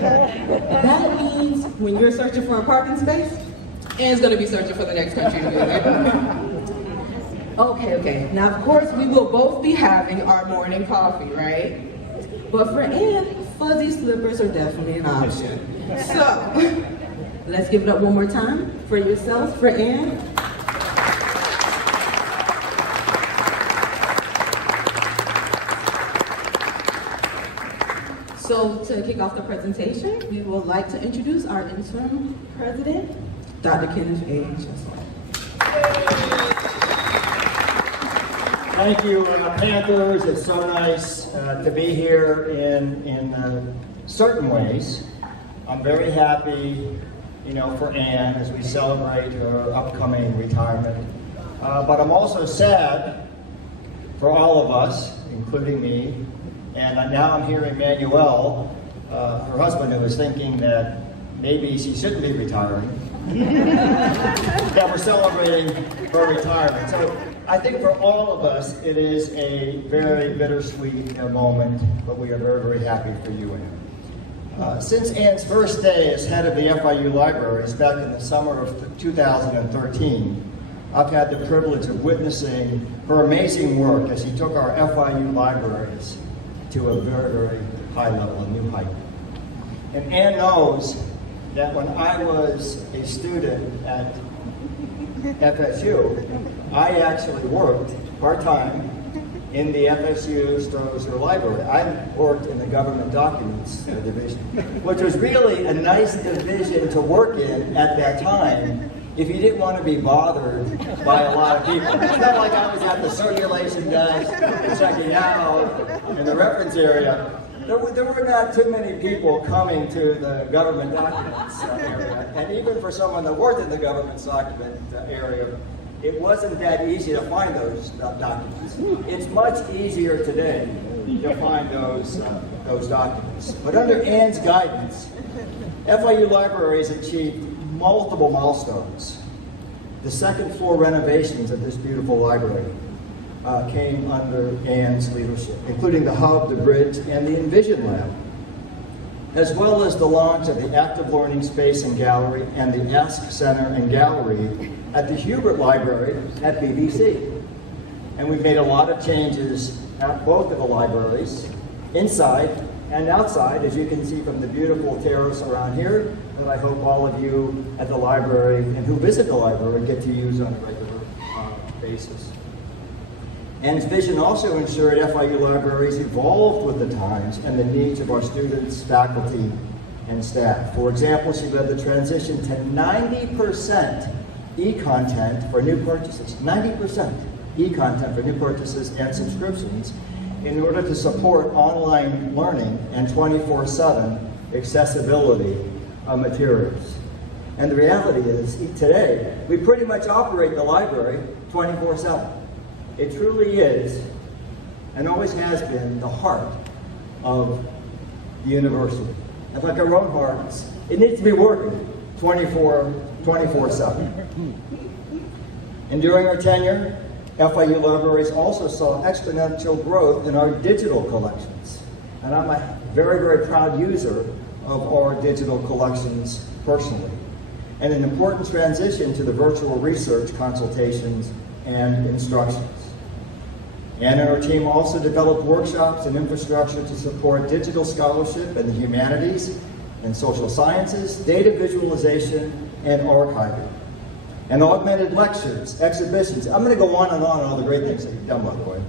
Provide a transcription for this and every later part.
That means when you're searching for a parking space, Ann's gonna be searching for the next country to visit. Okay. Now, of course, we will both be having our morning coffee, right? But for Ann, fuzzy slippers are definitely an option. So, let's give it up one more time for yourselves, for Ann. So to kick off the presentation, we would like to introduce our interim president, Dr. Kenneth A. Chesler. Thank you, Panthers. It's so nice to be here in certain ways. I'm very happy, for Ann as we celebrate her upcoming retirement. But I'm also sad for all of us, including me. And now I'm hearing Manuel, her husband, who is thinking that maybe she shouldn't be retiring. That we're celebrating her retirement. So I think for all of us, it is a very bittersweet moment, but we are very, very happy for you, Ann. Since Ann's first day as head of the FIU Libraries back in the summer of 2013, I've had the privilege of witnessing her amazing work as she took our FIU libraries to a very, very high level, a new height. And Ann knows that when I was a student at FSU, I actually worked part-time in the FSU Strozer Library. I worked in the government documents division, which was really a nice division to work in at that time if you didn't want to be bothered by a lot of people. It's not like I was at the circulation desk checking out in the reference area. There were not too many people coming to the government documents area. And even for someone that worked in the government document area, it wasn't that easy to find those documents. It's much easier today to find those documents. But under Ann's guidance, FIU Libraries achieved multiple milestones. The second floor renovations of this beautiful library came under Ann's leadership, including the hub, the bridge, and the Envision Lab, as well as the launch of the Active Learning Space and Gallery and the Ask Center and Gallery at the Hubert Library at BBC. And we've made a lot of changes at both of the libraries, inside and outside, as you can see from the beautiful terrace around here, that I hope all of you at the library and who visit the library get to use on a regular basis. Ann's vision also ensured FIU libraries evolved with the times and the needs of our students, faculty, and staff. For example, she led the transition to 90% e-content for new purchases, 90% e-content for new purchases and subscriptions in order to support online learning and 24/7 accessibility of materials. And the reality is, today, we pretty much operate the library 24/7. It truly is, and always has been, the heart of the university. And like our own hearts, it needs to be working 24/7. And during our tenure, FIU Libraries also saw exponential growth in our digital collections. And I'm a very, very proud user of our digital collections personally. And an important transition to the virtual research consultations and instructions. And our team also developed workshops and infrastructure to support digital scholarship in the humanities and social sciences, data visualization, and archiving. And augmented lectures, exhibitions. I'm going to go on and all the great things that you've done, by the way.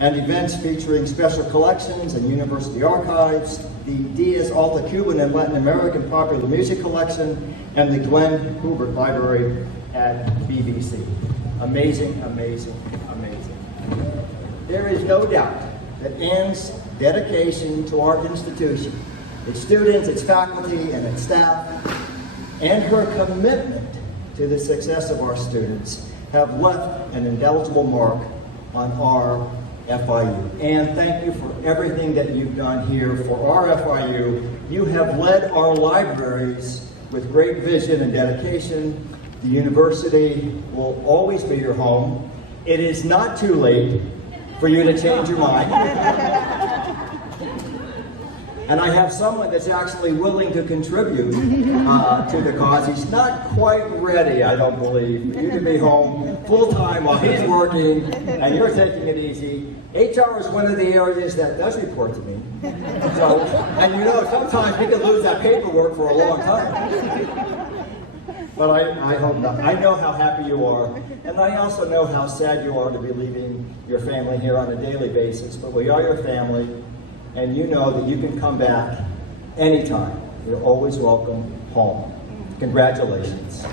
And events featuring special collections and university archives, the Diaz Alta Cuban and Latin American Popular Music Collection, and the Glenn Hubert Library at BBC. Amazing, amazing, amazing. There is no doubt that Ann's dedication to our institution, its students, its faculty, and its staff, and her commitment to the success of our students have left an indelible mark on our FIU. And thank you for everything that you've done here for our FIU. You have led our libraries with great vision and dedication. The university will always be your home. It is not too late for you to change your mind. and I have someone that's actually willing to contribute to the cause. He's not quite ready, I don't believe. You can be home full-time while he's working, and you're taking it easy. HR is one of the areas that does report to me. So, and you know, sometimes we can lose that paperwork for a long time. But I hope not. I know how happy you are, and I also know how sad you are to be leaving your family here on a daily basis, but we are your family, and you know that you can come back anytime. You're always welcome home. Congratulations.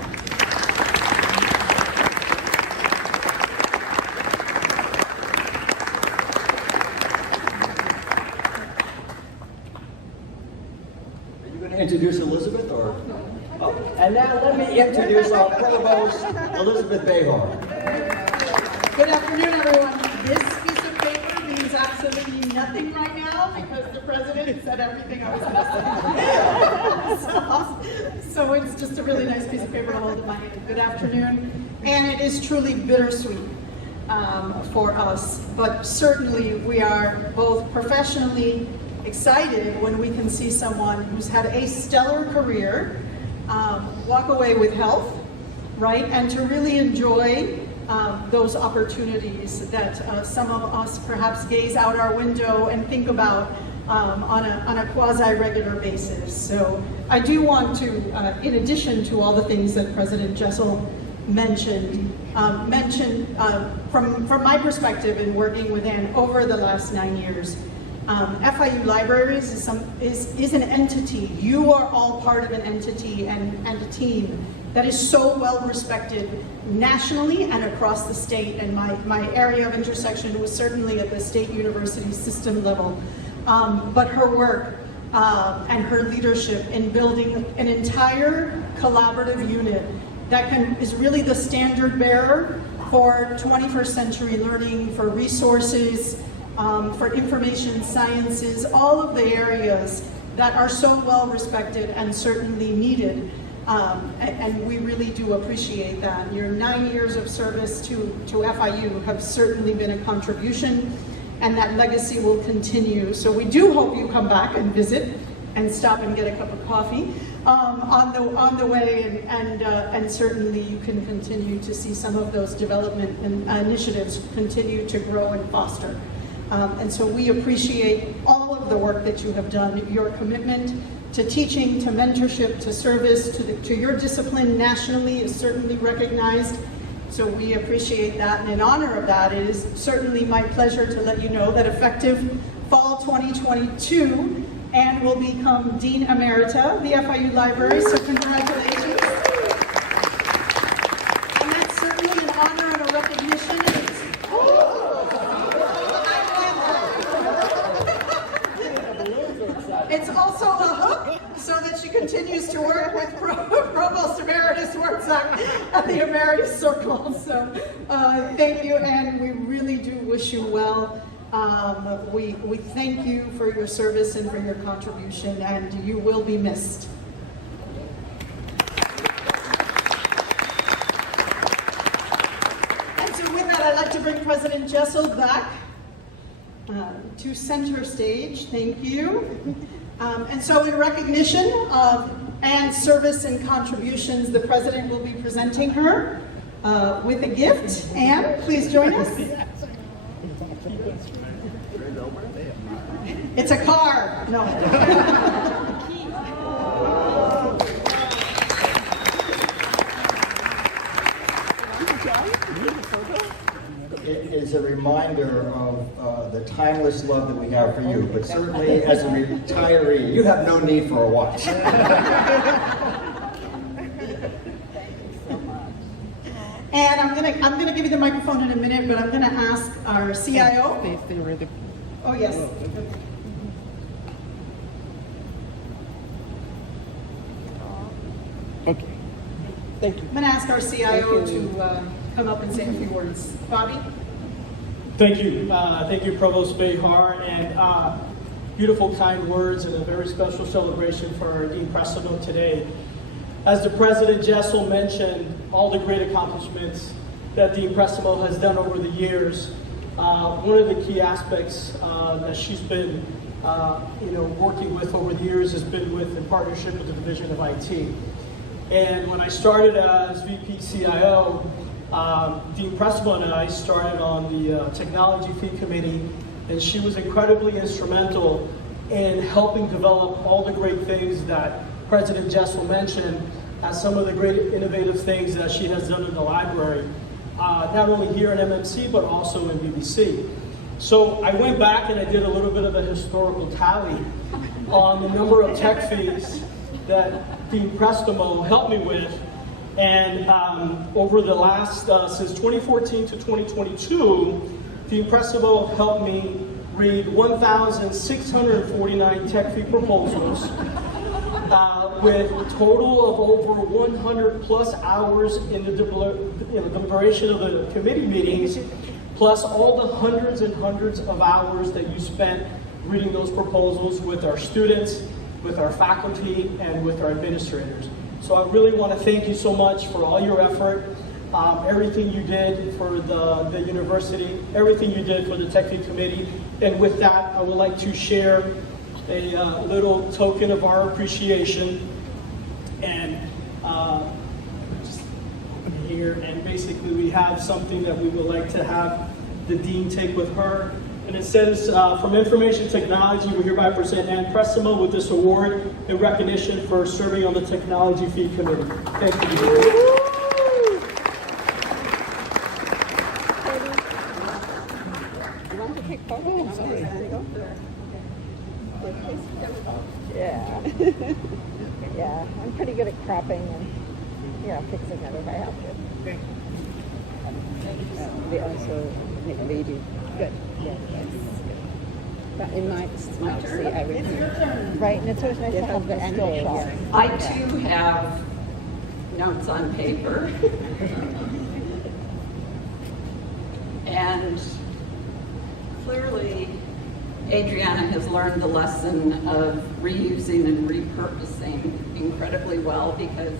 Are you going to introduce Elizabeth, or? Oh, and now let me introduce our provost, Elizabeth Behar. Good afternoon, everyone. This piece of paper means absolutely nothing right now because the president said everything I was going to say. So it's just a really nice piece of paper to hold in my hand. Good afternoon. And it is truly bittersweet for us, but certainly we are both professionally excited when we can see someone who's had a stellar career walk away with health, right? And to really enjoy those opportunities that some of us perhaps gaze out our window and think about on a quasi-regular basis. So I do want to, in addition to all the things that President Jessel mentioned, from my perspective in working with Ann over the last 9 years, FIU Libraries is an entity. You are all part of an entity and a team that is so well respected nationally and across the state. And my area of intersection was certainly at the state university system level. But her work and her leadership in building an entire collaborative unit that is really the standard bearer for 21st century learning, for resources, for information sciences, all of the areas that are so well respected and certainly needed. And we really do appreciate that. Your 9 years of service to FIU have certainly been a contribution, and that legacy will continue. So we do hope you come back and visit and stop and get a cup of coffee on the way, and certainly you can continue to see some of those development and initiatives continue to grow and foster. And so we appreciate all of the work that you have done, your commitment to teaching, to mentorship, to service, to your discipline nationally is certainly recognized. So we appreciate that, and in honor of that, it is certainly my pleasure to let you know that effective fall 2022, Ann will become Dean Emerita of the FIU Library, so congratulations. And that's certainly an honor and a recognition. It's also a hook so that she continues to work with Provost Emeritus Wurzak at the Emeritus Circle. So thank you, and we really do wish you well. We thank you for your service and for your contribution, and you will be missed. And so with that, I'd like to bring President Jessel back to center stage. Thank you. And so in recognition of Ann's service and contributions, the President will be presenting her with a gift. Ann, please join us. It's a car. No. It is a reminder of the timeless love that we have for you, but certainly as a retiree, you have no need for a watch. And I'm gonna give you the microphone in a minute, but I'm gonna ask our CIO. Oh yes. Okay. Thank you. I'm gonna ask our CIO to come up and say a few words. Bobby? Thank you, Provost Behar, and beautiful, kind words and a very special celebration for Dean Prestamo today. As the President Jessel mentioned, all the great accomplishments that Dean Prestamo has done over the years, one of the key aspects that she's been working with over the years has been in partnership with the Division of IT. And when I started as VP CIO, Dean Prestamo and I started on the Technology Fee Committee, and she was incredibly instrumental in helping develop all the great things that President Jessel mentioned as some of the great innovative things that she has done in the library, not only here in MMC, but also in BBC. So I went back and I did a little bit of a historical tally on the number of tech fees that Dean Prestamo helped me with. And over the last, since 2014 to 2022, Dean Prestamo helped me read 1,649 tech fee proposals with a total of over 100 plus hours in the deliberation of the committee meetings, plus all the hundreds and hundreds of hours that you spent reading those proposals with our students, with our faculty, and with our administrators. So I really want to thank you so much for all your effort, everything you did for the university, everything you did for the Tech Fee Committee. And with that, I would like to share a little token of our appreciation. And just here, and basically we have something that we would like to have the Dean take with her. And it says, from Information Technology, we hereby present Ann Prestamo with this award in recognition for serving on the Technology Fee Committee. Thank you. Yeah. Yeah, I'm pretty good at cropping and fixing it if I have to. They also make a lady. Good. Yes. But in my see, I would. It's your turn. Right, and it's always nice to have the still shot. I too have notes on paper. And clearly, Adriana has learned the lesson of reusing and repurposing incredibly well, because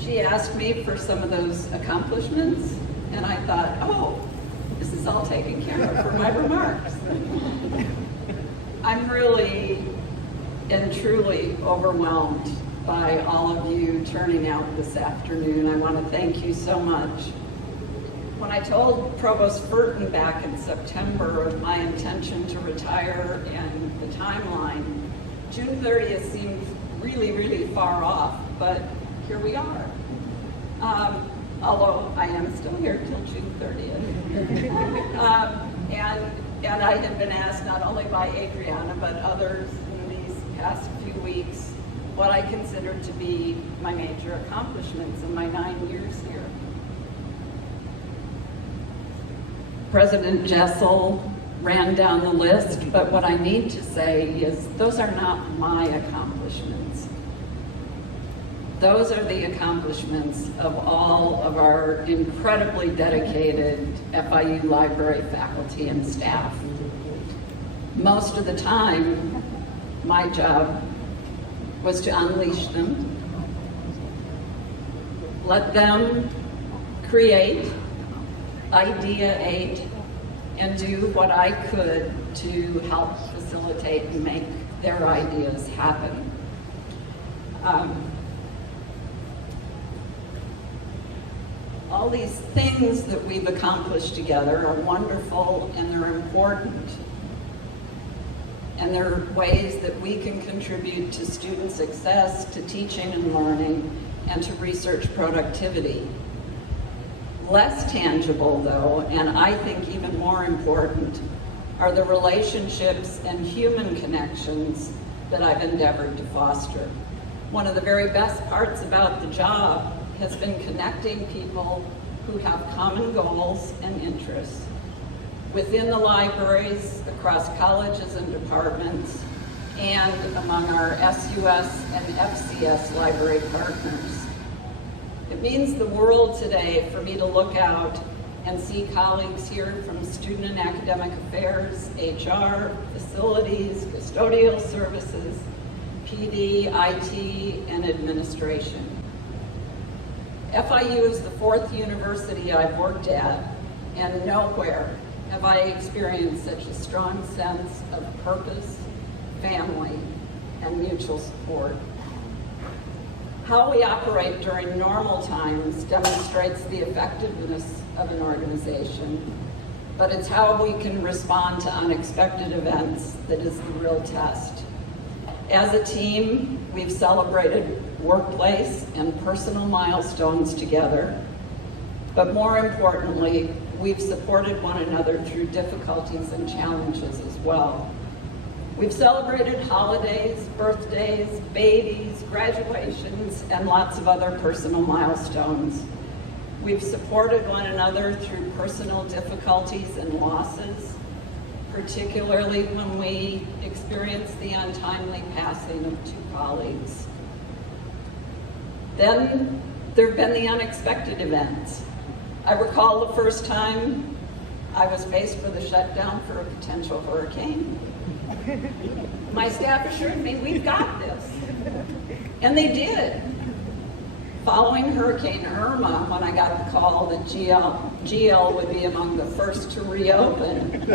she asked me for some of those accomplishments, and I thought, oh, this is all taken care of for my remarks. I'm really and truly overwhelmed by all of you turning out this afternoon. I want to thank you so much. When I told Provost Furton back in September of my intention to retire and the timeline, June 30th seemed really, really far off, but here we are. Although I am still here till June 30th. And I had been asked not only by Adriana, but others in these past few weeks, what I considered to be my major accomplishments in my 9 years here. President Jessel ran down the list, but what I need to say is those are not my accomplishments. Those are the accomplishments of all of our incredibly dedicated FIU library faculty and staff. Most of the time, my job was to unleash them, let them create, ideate, and do what I could to help facilitate and make their ideas happen. All these things that we've accomplished together are wonderful and they're important. And they're ways that we can contribute to student success, to teaching and learning, and to research productivity. Less tangible, though, and I think even more important, are the relationships and human connections that I've endeavored to foster. One of the very best parts about the job has been connecting people who have common goals and interests within the libraries, across colleges and departments, and among our SUS and FCS library partners. It means the world today for me to look out and see colleagues here from Student and Academic Affairs, HR, Facilities, Custodial Services, PD, IT, and Administration. FIU is the 4th university I've worked at, and nowhere have I experienced such a strong sense of purpose, family, and mutual support. How we operate during normal times demonstrates the effectiveness of an organization, but it's how we can respond to unexpected events that is the real test. As a team, we've celebrated workplace and personal milestones together, but more importantly, we've supported one another through difficulties and challenges as well. We've celebrated holidays, birthdays, babies, graduations, and lots of other personal milestones. We've supported one another through personal difficulties and losses, particularly when we experienced the untimely passing of 2 colleagues. Then there have been the unexpected events. I recall the first time I was faced with a shutdown for a potential hurricane. My staff assured me, we've got this. And they did. Following Hurricane Irma, when I got the call that GL would be among the first to reopen,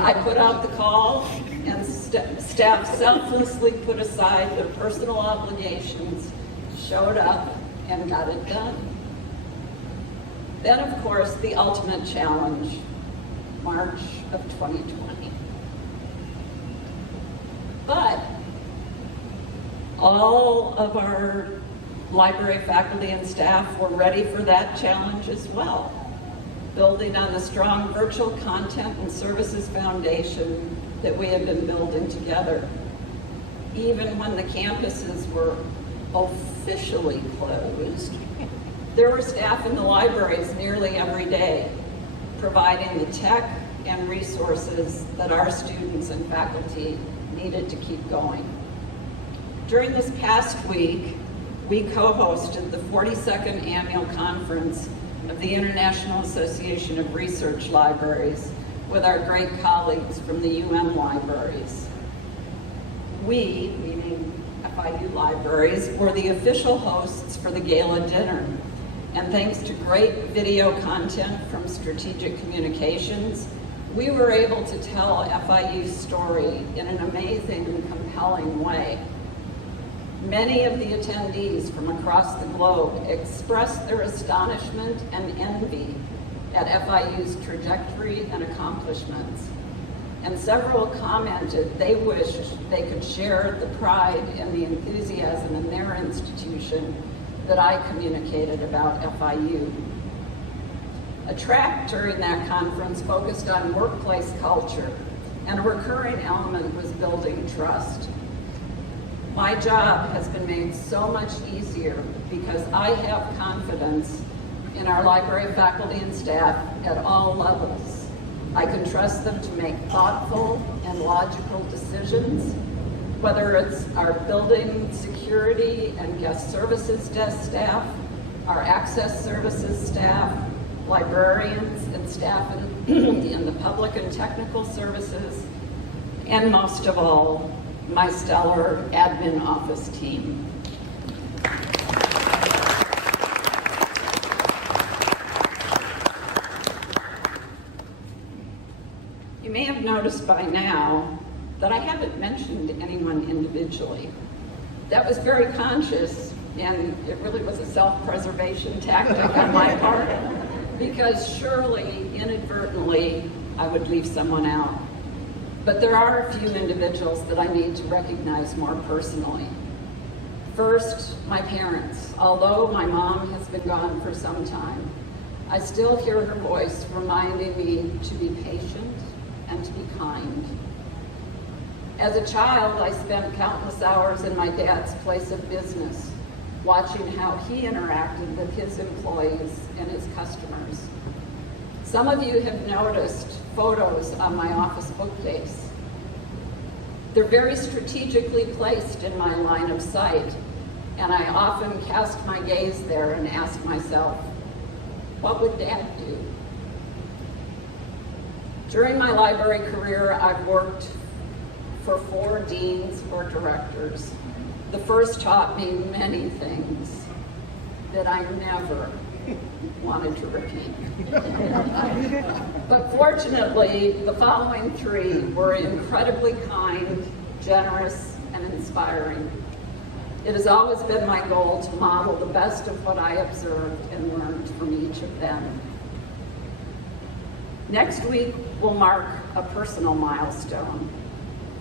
I put out the call and staff selflessly put aside their personal obligations, showed up, and got it done. Then, of course, the ultimate challenge, March of 2020. But all of our library faculty and staff were ready for that challenge as well, building on the strong virtual content and services foundation that we have been building together. Even when the campuses were officially closed, there were staff in the libraries nearly every day, providing the tech and resources that our students and faculty needed to keep going. During this past week, we co-hosted the 42nd Annual Conference of the International Association of Research Libraries with our great colleagues from the UN libraries. We, meaning FIU libraries, were the official hosts for the gala dinner. And thanks to great video content from Strategic Communications, we were able to tell FIU's story in an amazing and compelling way. Many of the attendees from across the globe expressed their astonishment and envy at FIU's trajectory and accomplishments. And several commented they wished they could share the pride and the enthusiasm in their institution that I communicated about FIU. A track during that conference focused on workplace culture, and a recurring element was building trust. My job has been made so much easier because I have confidence in our library faculty and staff at all levels. I can trust them to make thoughtful and logical decisions, whether it's our building security and guest services desk staff, our access services staff, librarians and staff in the public and technical services, and most of all, my stellar admin office team. You may have noticed by now that I haven't mentioned anyone individually. That was very conscious, and it really was a self-preservation tactic on my part, because surely, inadvertently, I would leave someone out. But there are a few individuals that I need to recognize more personally. First, my parents. Although my mom has been gone for some time, I still hear her voice reminding me to be patient and to be kind. As a child, I spent countless hours in my dad's place of business, watching how he interacted with his employees and his customers. Some of you have noticed photos on my office bookcase. They're very strategically placed in my line of sight, and I often cast my gaze there and ask myself, what would Dad do? During my library career, I've worked for 4 deans or directors. The first taught me many things that I never wanted to repeat. But fortunately, the following three were incredibly kind, generous, and inspiring. It has always been my goal to model the best of what I observed and learned from each of them. Next week will mark a personal milestone,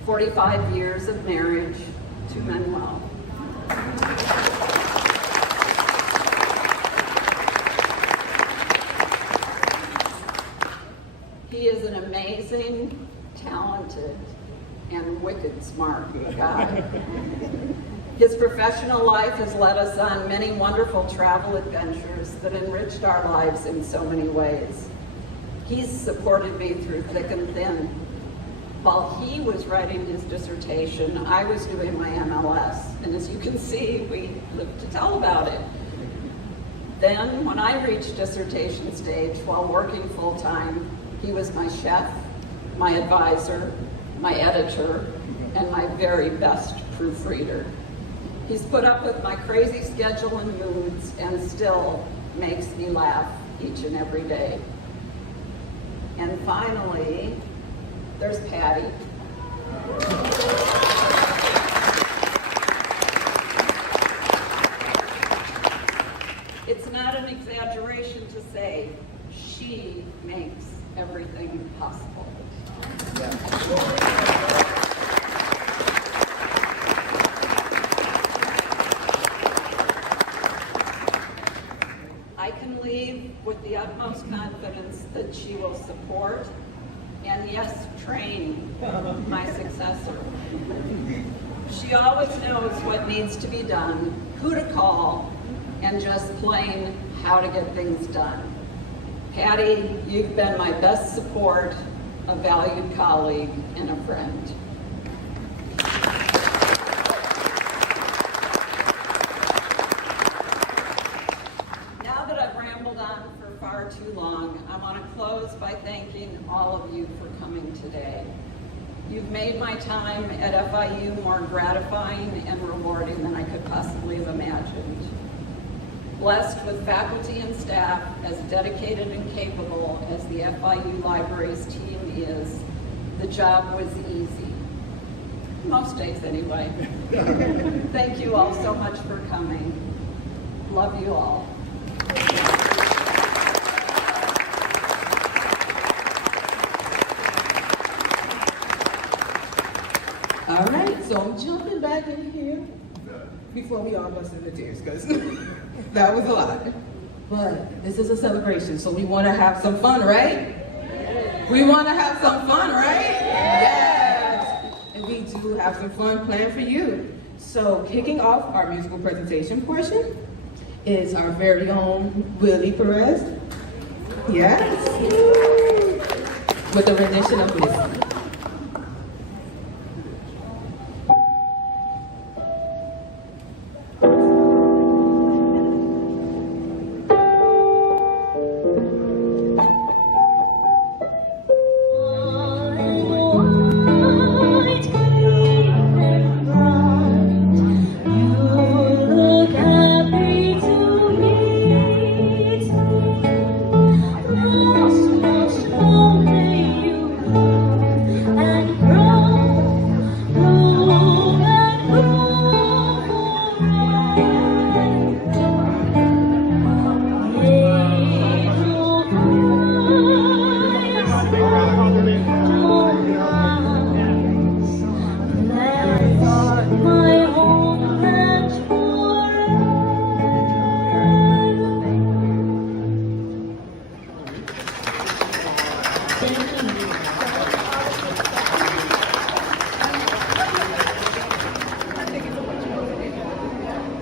45 years of marriage to Manuel. He is an amazing, talented, and wicked smart guy. His professional life has led us on many wonderful travel adventures that enriched our lives in so many ways. He's supported me through thick and thin. While he was writing his dissertation, I was doing my MLS, and as you can see, we live to tell about it. Then, when I reached dissertation stage while working full-time, he was my chef, my advisor, my editor, and my very best proofreader. He's put up with my crazy schedule and moods and still makes me laugh each and every day. And finally, there's Patty. It's not an exaggeration to say she makes everything possible. I can leave with the utmost confidence that she will support and, yes, train my successor. She always knows what needs to be done, who to call, and just plain how to get things done. Patty, you've been my best support, a valued colleague, and a friend. Now that I've rambled on for far too long, I want to close by thanking all of you for coming today. You've made my time at FIU more gratifying and rewarding than I could possibly have imagined. Blessed with faculty and staff as dedicated and capable as the FIU Libraries team is, the job was easy. Most days anyway. Thank you all so much for coming. Love you all. All right, so I'm jumping back in here before we all bust into tears, because that was a lot. But this is a celebration, so we want to have some fun, right? We want to have some fun, right? Yes! And we do have some fun planned for you. So kicking off our musical presentation portion is our very own Willie Perez. Yes? With a rendition of Listen.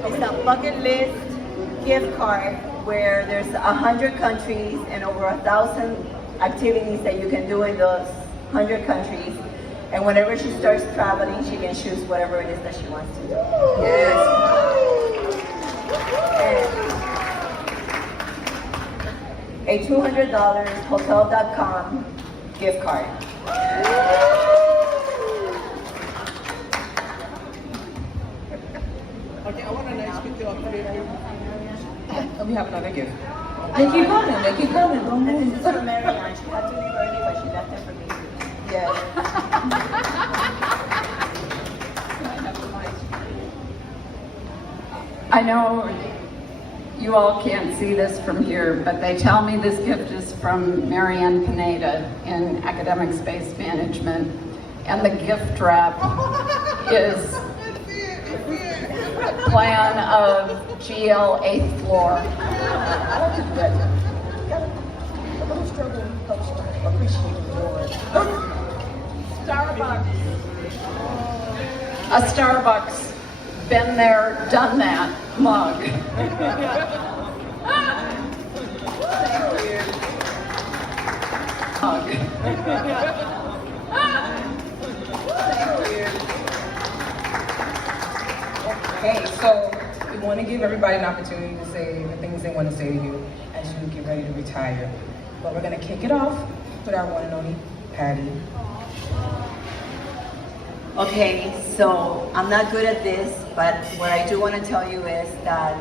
It's a bucket list gift card where there's 100 countries and over 1,000 activities that you can do in those 100 countries. And whenever she starts traveling, she can choose whatever it is that she wants to do. Yes. And a $200 Hotel.com gift card. Okay, I want a nice picture of you. And we have another gift. They keep coming, they keep coming. Don't And move. this is from Marianne. She had to leave early, but she left information. Yes. I know you all can't see this from here, but they tell me this gift is from Marianne Pineda in Academic Space Management, and the gift wrap is a plan of GL 8th floor. Starbucks. A Starbucks, been there, done that mug. Okay, so we want to give everybody an opportunity to say the things they want to say to you as you get ready to retire. But we're going to kick it off with our one and only Patty. Okay, so I'm not good at this, but what I do want to tell you is that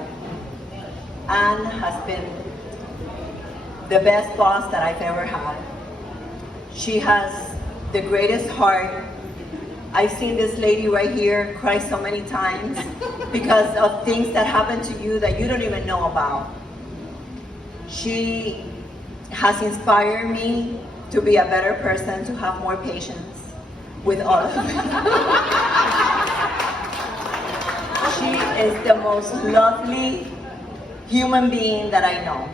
Anne has been the best boss that I've ever had. She has the greatest heart. I've seen this lady right here cry so many times because of things that happen to you that you don't even know about. She has inspired me to be a better person, to have more patience with all of them. She is the most lovely human being that I know.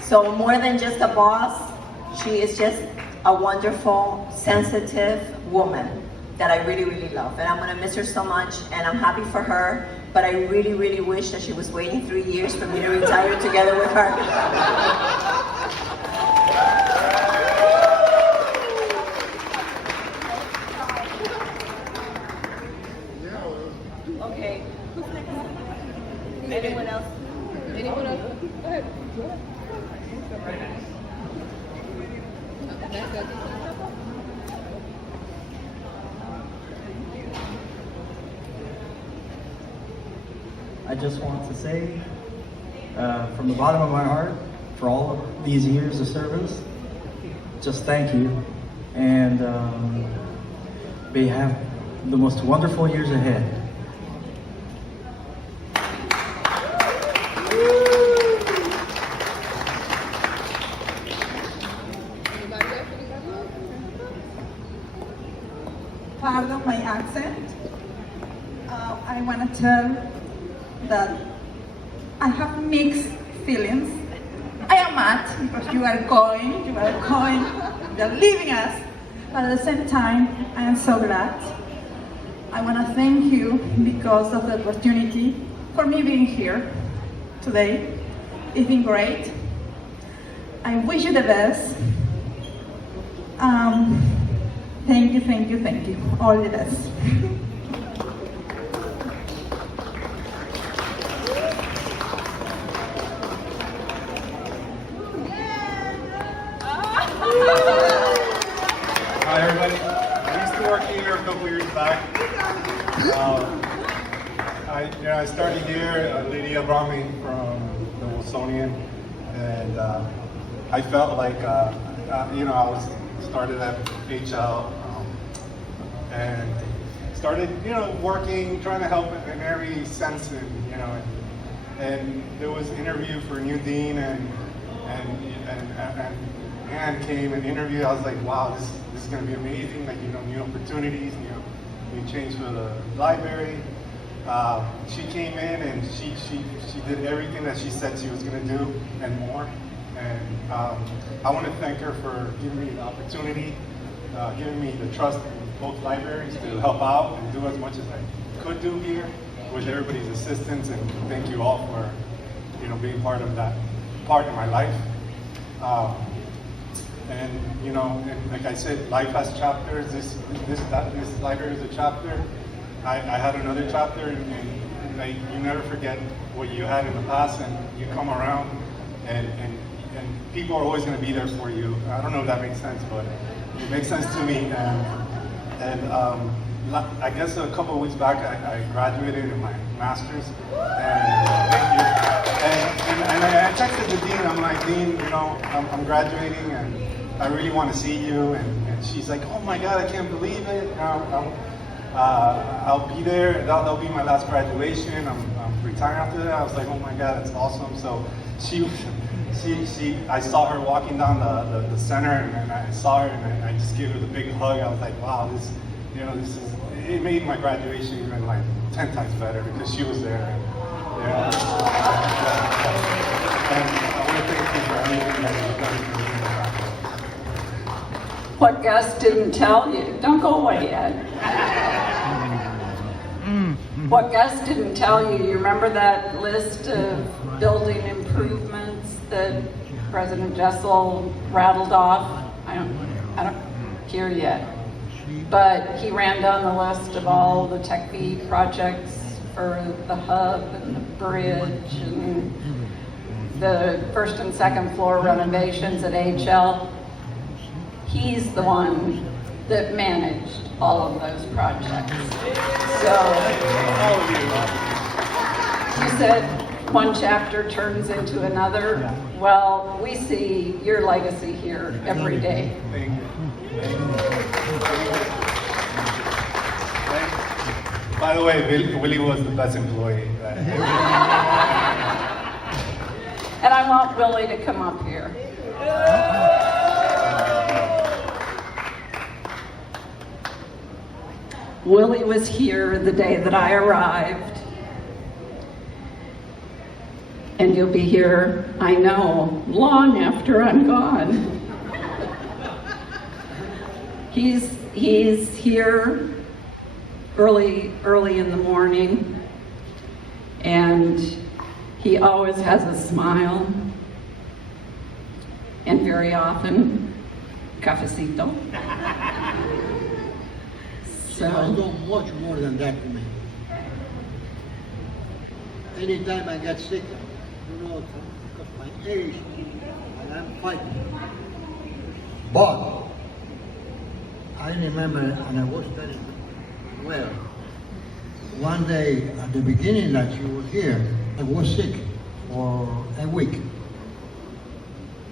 So more than just a boss, she is just a wonderful, sensitive woman that I really, really love. And I'm gonna miss her so much, and I'm happy for her, but I really, really wish that she was waiting 3 years for me to retire together with her. Okay. Anyone else? Anyone else? Go ahead. I just want to say, from the bottom of my heart, for all of these years of service, just thank you, and may you have the most wonderful years ahead. Pardon my accent. I want to tell that I have mixed feelings. I am mad because you are going, you're leaving us. But at the same time, I am so glad. I want to thank you because of the opportunity for me being here today. It's been great. I wish you the best. Thank you, thank you, thank you. All the best. Hi everybody. I used to work here a couple years back. I started here. Lydia brought me from the Wilsonian, and I felt like I was started at HL and started working, trying to help in every sense, and there was interview for new dean and Anne came and interviewed. I was like, wow, this is going to be amazing. Like, new opportunities, new change for the library. She came in and she did everything that she said she was going to do and more. And I want to thank her for giving me the opportunity, giving me the trust in both libraries to help out and do as much as I could do here with everybody's assistance. And thank you all for being part of that part of my life. And like I said, life has chapters. This library is a chapter. I had another chapter, and like, you never forget what you had in the past, and you come around, and people are always going to be there for you. I don't know if that makes sense, but it makes sense to me. And I guess a couple of weeks back, I graduated in my master's, and thank you. And I texted the dean. I'm like, Dean, you know, I'm graduating, and I really want to see you. And she's like, oh my God, I can't believe it. I'll be there. That'll be my last graduation. I'm retiring after that. I was like, oh my God, that's awesome. So I saw her walking down the center, and I saw her, and I just gave her the big hug. I was like, wow, this is. It made my graduation even like 10 times better because she was there. And I want to thank you for everything that you've done for me. What Gus didn't tell you, don't go away yet. What Gus didn't tell you, you remember that list of building improvements that President Jessel rattled off? I don't hear yet. But he ran down the list of all the Tech B projects for the hub and the bridge and the first and second floor renovations at HL. He's the one that managed all of those projects. So, you said one chapter turns into another. Well, we see your legacy here every day. Thank you. By the way, Willie was the best employee. And I want Willie to come up here. Willie was here the day that I arrived. And you'll be here, I know, long after I'm gone. He's here early in the morning, and he always has a smile, and very often, cafecito. He has done much more than that to me. Anytime I get sick, you know, because of my age, and I'm fighting. But I remember, and I was telling well, one day at the beginning that you were here, I was sick for a week.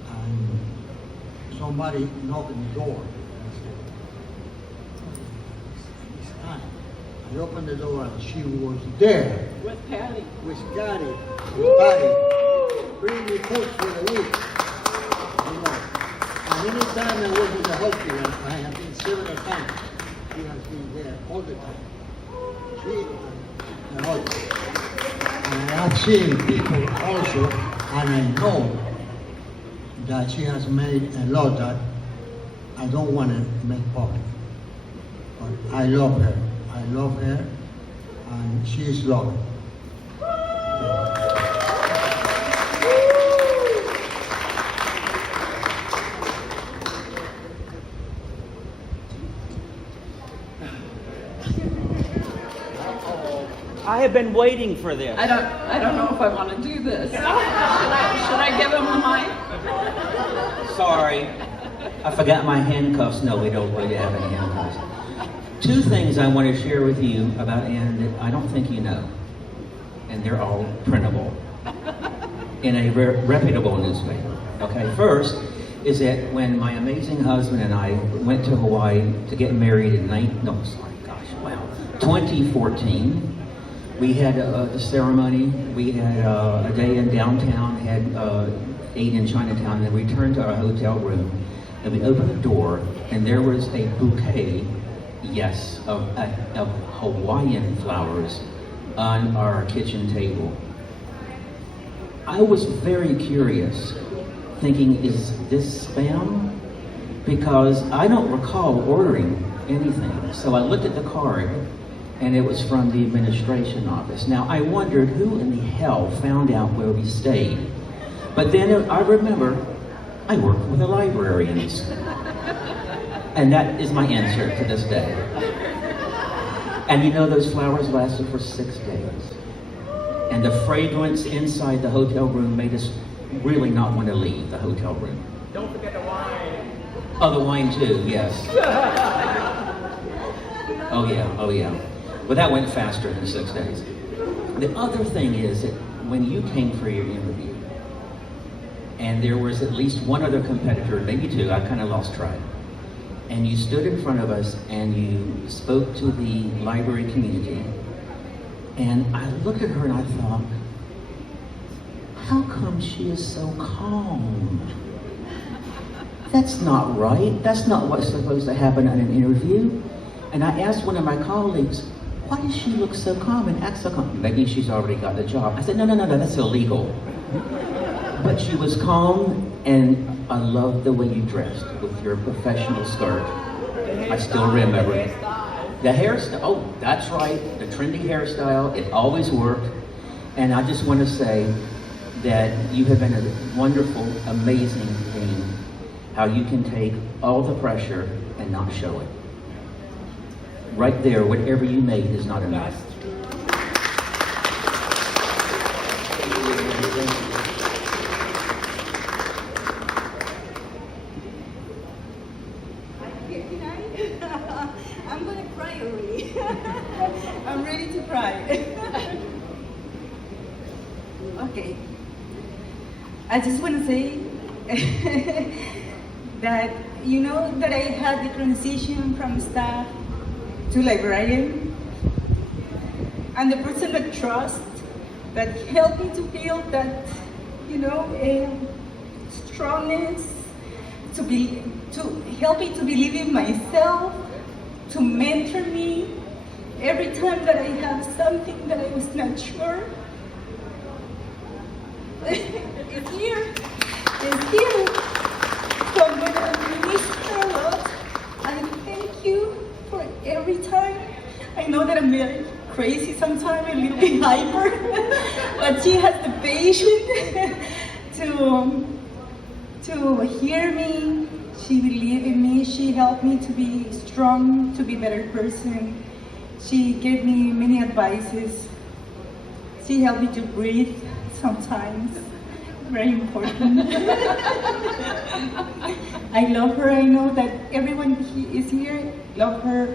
And somebody knocked on the door. I opened the door and she was there. With Patty. With Patty. With Patty. Bring me food for the week. You know. And any time I was in the hospital, I have been several times. She has been there all the time. She and all. And I have seen people also, and I know that she has made a lot that I don't want to make public. But I love her. I love her, and she is loved. I have been waiting for this. I don't know if I want to do this. Should I give him the mic? Sorry, I forgot my handcuffs. No, we don't really have any handcuffs. Two things I want to share with you about Anne that I don't think you know, and they're all printable in a reputable newspaper. Okay, first is that when my amazing husband and I went to Hawaii to get married in 2014, we had a ceremony, we had a day in downtown, had 8 in Chinatown, then we returned to our hotel room, and we opened the door, and there was a bouquet, yes, of Hawaiian flowers on our kitchen table. I was very curious, thinking, is this spam? Because I don't recall ordering anything. So I looked at the card, and it was from the administration office. Now, I wondered who in the hell found out where we stayed. But then I remember I worked with the librarians. And that is my answer to this day. And you know, those flowers lasted for 6 days. And the fragrance inside the hotel room made us really not want to leave the hotel room. Don't forget the wine. Oh, the wine too, yes. Oh yeah. Well, that went faster than 6 days. The other thing is that when you came for your interview, and there was at least one other competitor, maybe two, I kind of lost track, and you stood in front of us and you spoke to the library community, and I looked at her and I thought, how come she is so calm? That's not right. That's not what's supposed to happen in an interview. And I asked one of my colleagues, why does she look so calm and act so calm? Maybe she's already got the job. I said, no, that's illegal. But she was calm, and I loved the way you dressed with your professional skirt. I still remember it. The hairstyle, oh, that's right, the trendy hairstyle, it always worked. And I just want to say that you have been a wonderful, amazing team. How you can take all the pressure and not show it. Right there, whatever you made is not enough. I'm gonna cry already. I'm ready to cry. Okay. I just want to say that you know that I had the transition from staff to librarian, and the person that trust that helped me to feel that, you know, strongness, to help me to believe in myself, to mentor me every time that I have something that I was not sure. It's here. It's here. So I'm gonna miss her a lot. And thank you for every time. I know that I'm very crazy sometimes, a little bit hyper, but she has the patience to hear me. She believed in me. She helped me to be strong, to be a better person. She gave me many advices. She helped me to breathe sometimes. Very important. I love her. I know that everyone is here love her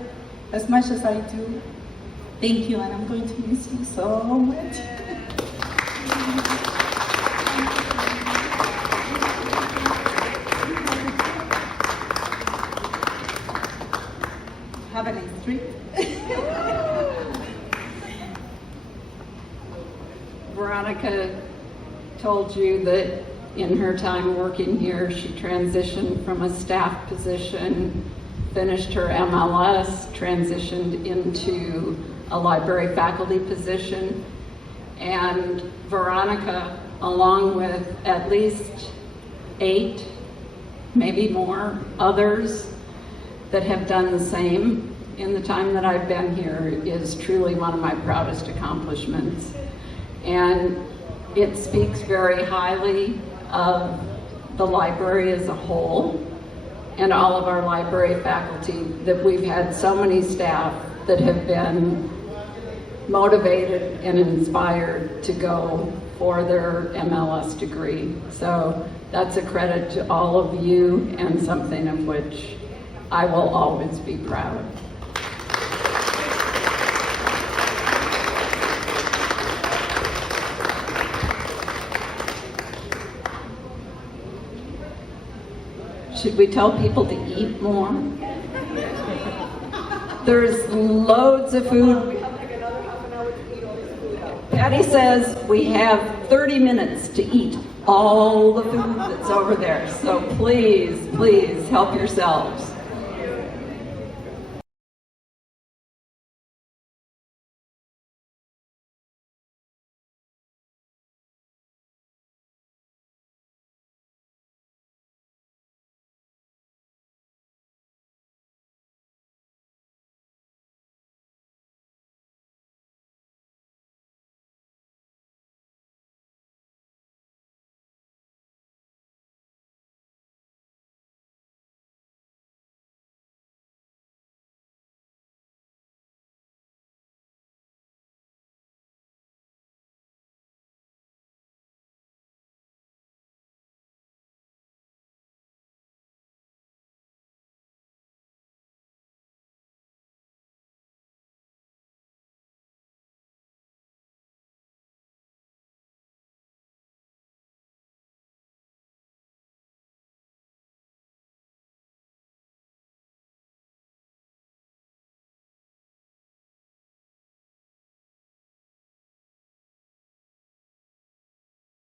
as much as I do. Thank you, and I'm going to miss you so much. Have a nice trip. Veronica told you that in her time working here, she transitioned from a staff position, finished her MLS, transitioned into a library faculty position. And Veronica, along with at least 8, maybe more, others that have done the same in the time that I've been here, is truly one of my proudest accomplishments. And it speaks very highly of the library as a whole and all of our library faculty, that we've had so many staff that have been motivated and inspired to go for their MLS degree. So that's a credit to all of you, and something of which I will always be proud. Should we tell people to eat more? There's loads of food. Patty says we have 30 minutes to eat all the food that's over there. So please, please help yourselves.